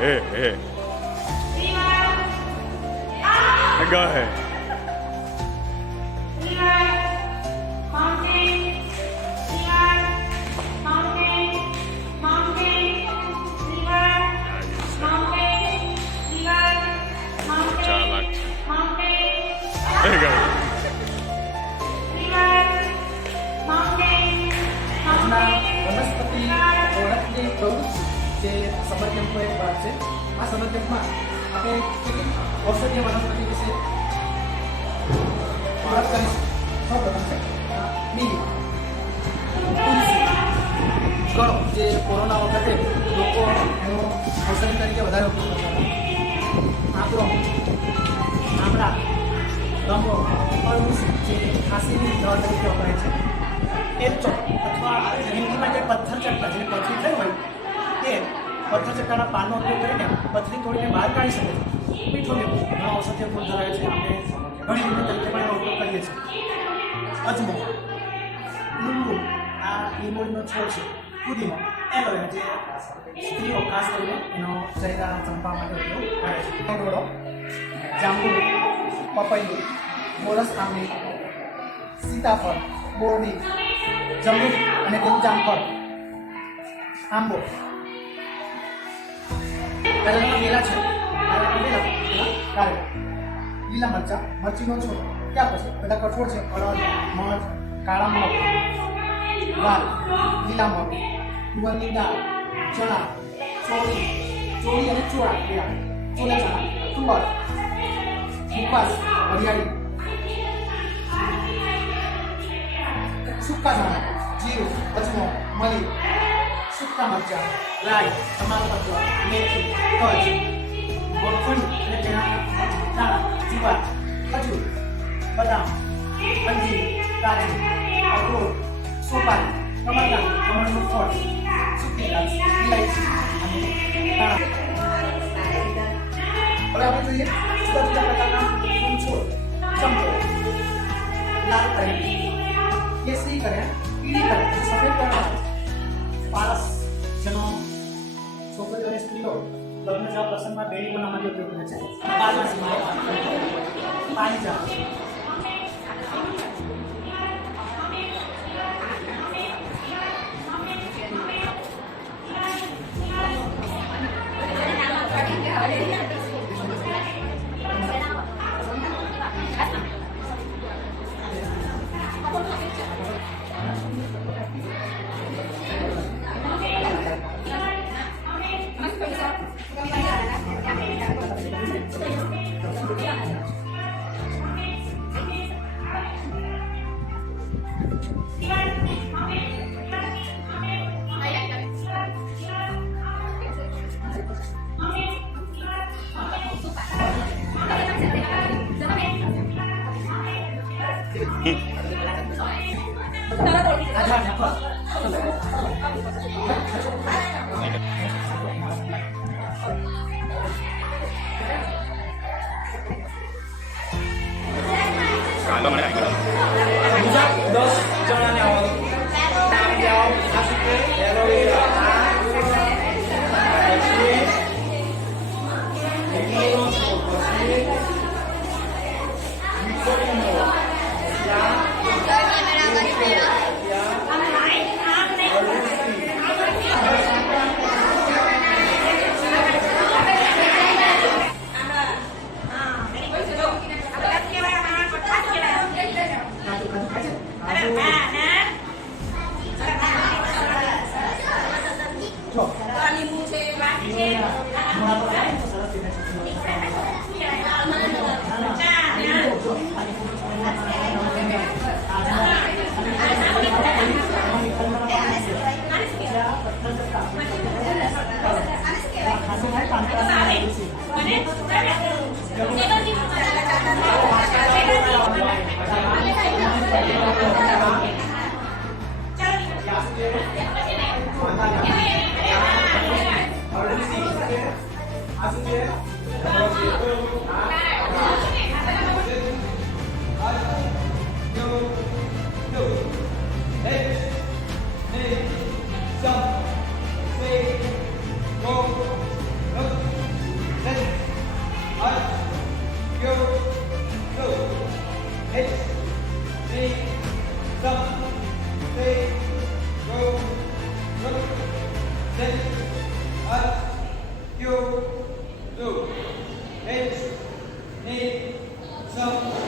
Go ahead. There you go. વનસ્પતિ ઓળખની પ્રવૃત્તિ જે સમર કેમ્પનો એક ભાગ છે. આ સમર કેમ્પમાં આપણે કેટલીક ઔષધીય વનસ્પતિ વિશે વાત કરીશું. સૌપ્રથમ છે બીલી, તુલસી, ગળો જે કોરોના વખતે લોકો એનો ઔષધિ તરીકે વધારે ઉપયોગ કરતા હતા. આંકડો, આમળા, લંબો, અળવું જે ખાંસીની દવા તરીકે વપરાય છે. એલચો અથવા હિન્દીમાં જે પથ્થર ચટ્ટા જે પથરી થઈ હોય તે પથ્થર ચટ્ટાના પાનનો ઉપયોગ કરીને પથરી તોડીને બહાર કાઢી શકે છે. મીઠો લીંબુ ઘણા ઔષધીય ગુણ ધરાવે છે. આપણે ઘણી રીતે તરીકે પણ એનો ઉપયોગ કરીએ છીએ. અજમો, લીંબુ, આ લીંબુનો છોડ છે. પુદીનો, એલોવેરા જે સ્ત્રીઓ ખાસ કરીને એનો ચહેરા ચંપા માટે ઉપયોગ કરે છે. કંગોળો, જાંબુ, પપૈયું, મોરસ આંબલી, સીતાફળ, બોરડી, જમરૂખ અને તેનું જામફળ, આંબો, કારેલાના વેલા છે. લીલા મરચા, મરચીનો છોડ, ત્યાર પછી બધા કઠોળ છે. અડદ, મધ, કાળા મગ, વાલ, લીલા મગ, તુવરની દાળ, ચણા, ચોળી અને ચોળા, ચોળા ચણા, તુવર, ઉપવાસ, હરિયાળી, સૂકા ધાણા, જીરું, અજમો, મરી, સૂકા મરચાં, રાઈ, તમાલપત્ર, મેથી, તજ, મગફળી અને તેના દાણા, જુવાર, ખજૂર, બદામ, અંજીર, કાજુ, અખરોટ, સોપારી, કમળદાન, કમળનું ફળ, સૂકી ઘાસ, ઇલાયચી અને દાણા. હવે આપણે જોઈએ જુદા જુદા પ્રકારના છોડ. ચંપો, લાલ કરેલી, કેસરી કરે, પીળી કરે, સફેદ કરે, પારસ જેનો છોકરીઓ અને સ્ત્રીઓ લગ્ન જેવા પ્રસંગમાં બેડી બનાવવા માટે ઉપયોગ કરે છે. પારિજાત, Go. 1, 2, 1, 2, 1, 2,